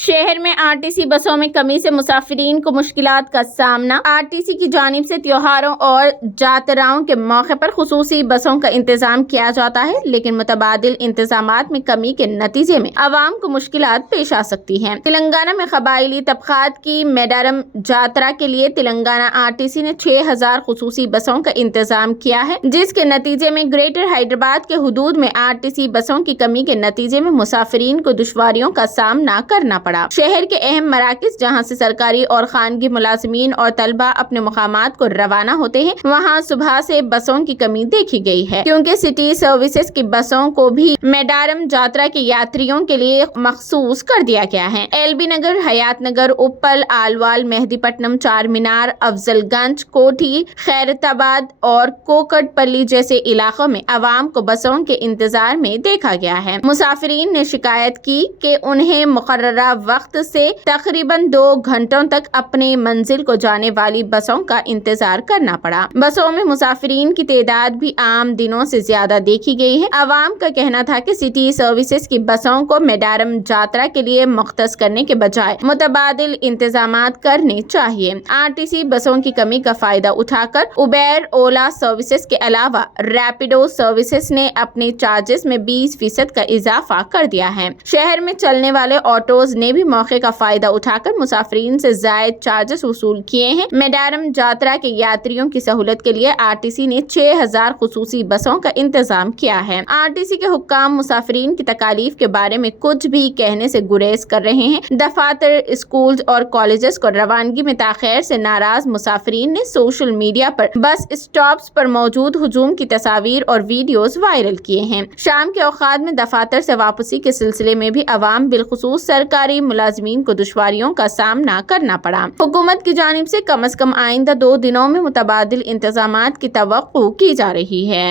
शहर में आरटीसी बसों में कमी से मुसाफिरीन को मुश्किलात का सामना। आरटीसी की जानिब से त्योहारों और जातराओं के मौके पर खुसूसी बसों का इंतजाम किया जाता है, लेकिन मुतबादिल इंतजामात में कमी के नतीजे में आवाम को मुश्किलात पेश आ सकती हैं। तेलंगाना में कबायली तबकात की मेडारम जातरा के लिए तेलंगाना आरटीसी ने 6000 खुसूसी बसों का इंतजाम किया है, जिसके नतीजे में ग्रेटर हैदराबाद के हुदूद में आरटीसी बसों की कमी के नतीजे में मुसाफिरीन को दुश्वारियों का सामना करना पड़ा। शहर के अहम मराकिज जहां से सरकारी और खानगी मुलाजिमीन और तलबा अपने मुकामात को रवाना होते हैं, वहां सुबह से बसों की कमी देखी गई है, क्योंकि सिटी सर्विसेज की बसों को भी मेडारम जात्रा के यात्रियों के लिए मखसूस कर दिया गया है। एलबी नगर, हयात नगर, उप्पल, आलवाल, मेहदीपट्टनम, चार मीनार, अफजलगंज, कोठी, खैरताबाद और कोकटपल्ली जैसे इलाकों में आवाम को बसों के इंतजार में देखा गया है। मुसाफिरीन ने शिकायत की कि उन्हें मुकर्ररा वक्त से तकरीबन 2 घंटों तक अपने मंजिल को जाने वाली बसों का इंतजार करना पड़ा। बसों में मुसाफिरीन की तादाद भी आम दिनों से ज्यादा देखी गई है। आवाम का कहना था कि सिटी सर्विसेज की बसों को मेडारम जात्रा के लिए मुख्तस करने के बजाय मुतबादिल इंतजामात करने चाहिए। आरटीसी बसों की कमी का फायदा उठाकर उबेर, ओला सर्विसेज के अलावा रैपिडो सर्विसेज ने अपने चार्जेस में 20% का इजाफा कर दिया है। शहर में चलने वाले ऑटोज ने भी मौके का फायदा उठाकर मुसाफिरीन से जायद चार्जेस वसूल किए हैं। मेडारम जात्रा के यात्रियों की सहूलत के लिए आरटीसी ने 6000 खुसूसी बसों का इंतजाम किया है। आरटीसी के हुक्काम मुसाफिरीन की तकालीफ के बारे में कुछ भी कहने से गुरेज कर रहे हैं। दफातर, स्कूल और कॉलेजेस को रवानगी में ताखीर से नाराज मुसाफिरीन ने सोशल मीडिया पर बस स्टॉप्स पर मौजूद हुजूम की तस्वीर और वीडियोस वायरल किए हैं। शाम के औकात में दफातर से वापसी के सिलसिले में भी अवाम बिलखुसूस सरकारी मुलाजमीन को दुश्वारियों का सामना करना पड़ा। हुकूमत की जानिब से कम अज कम आइंदा 2 दिनों में मुतबादिल इंतजामात की तवक्को की जा रही है।